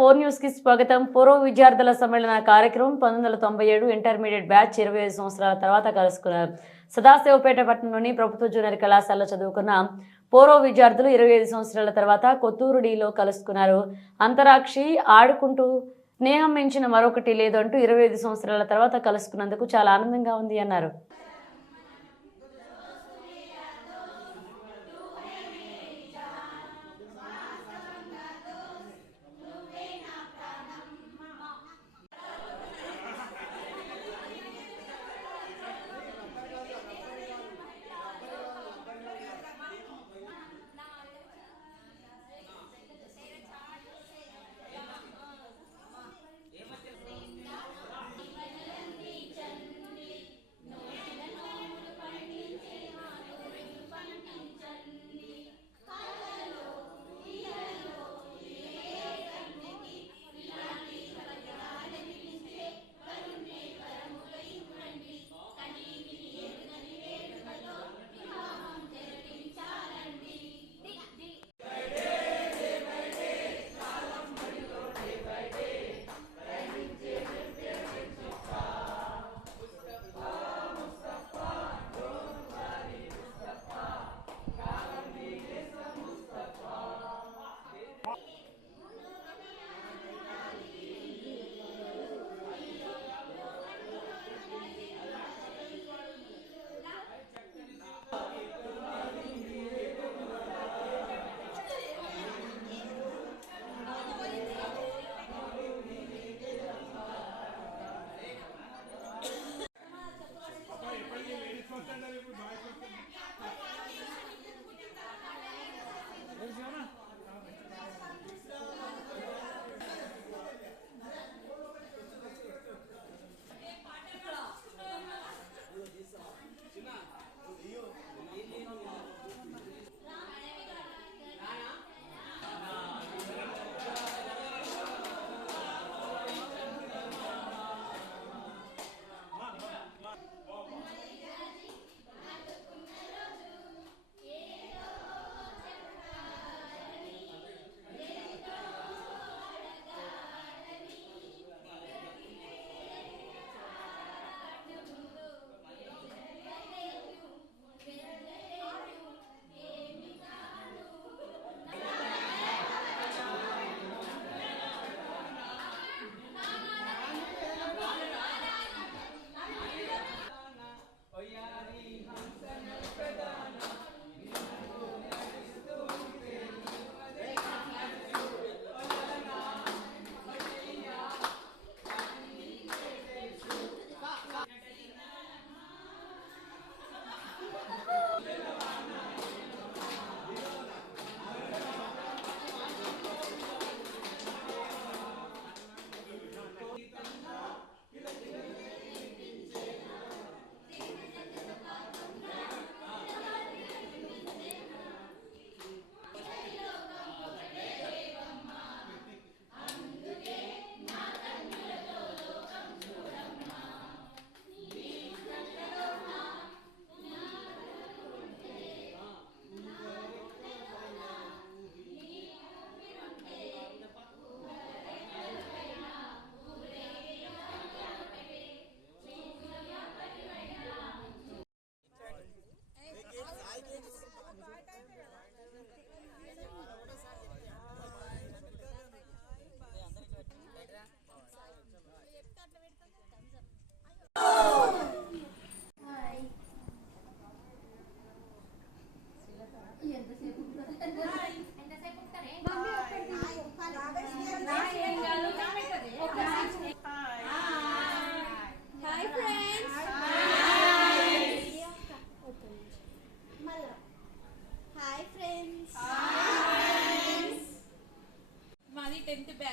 Four న్యూస్కి స్వాగతం. పూర్వ విద్యార్థుల సమ్మేళన కార్యక్రమం పంతొమ్మిది వందల తొంభై ఏడు ఇంటర్మీడియట్ బ్యాచ్ ఇరవై ఐదు సంవత్సరాల తర్వాత కలుసుకున్నారు. సదాశివపేట పట్టణంలోని ప్రభుత్వ జూనియర్ కళాశాలలో చదువుకున్న పూర్వ విద్యార్థులు ఇరవై ఐదు సంవత్సరాల తర్వాత కొత్తూరు డీలో కలుసుకున్నారు. అంతరాక్షి ఆడుకుంటూ స్నేహం మించిన మరొకటి లేదు అంటూ ఇరవై ఐదు సంవత్సరాల తర్వాత కలుసుకున్నందుకు చాలా ఆనందంగా ఉంది అన్నారు.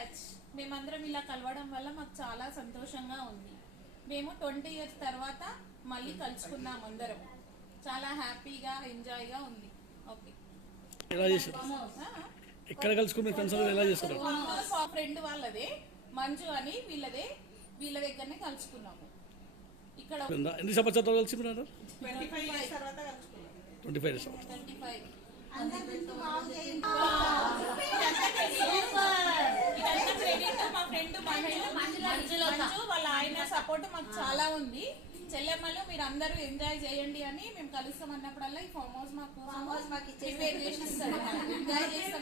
బ్యాచ్ మేమందరం ఇలా కలవడం వల్ల మాకు చాలా సంతోషంగా ఉంది. మేము ట్వంటీ ఇయర్స్ తర్వాత మళ్ళీ కలుసుకున్నాం అందరం. చాలా హ్యాపీగా ఎంజాయ్గా ఉంది. ఓకే. ఎలా చేశారు? ఎక్కడ ఫ్రెండ్స్ ఎలా మా ఫ్రెండ్ వాళ్ళదే మంజు అని వీళ్ళదే వీళ్ళ దగ్గరనే కలుసుకున్నాము. ఇక్కడ? ఎన్ని సంవత్సరాలు కలిసి ట్వంటీ ఫైవ్ ఇయర్స్ తర్వాత twenty five years twenty five. వాళ్ళ ఆయన సపోర్ట్ మాకు చాలా ఉంది చెల్లెమ్మలు మీరు అందరూ ఎంజాయ్ చేయండి అని మేము కలుస్తాం అన్నప్పుడల్లా ఈ ఫామ్ హౌస్ మాకు ప్రిపేర్ చేసి ఇస్తారు ఎంజాయ్ చేస్తాం